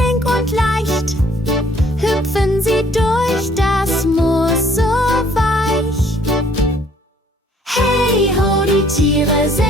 flink und leicht hüpfen sie durch das Moos so weich. Hey ho, die Tiere sind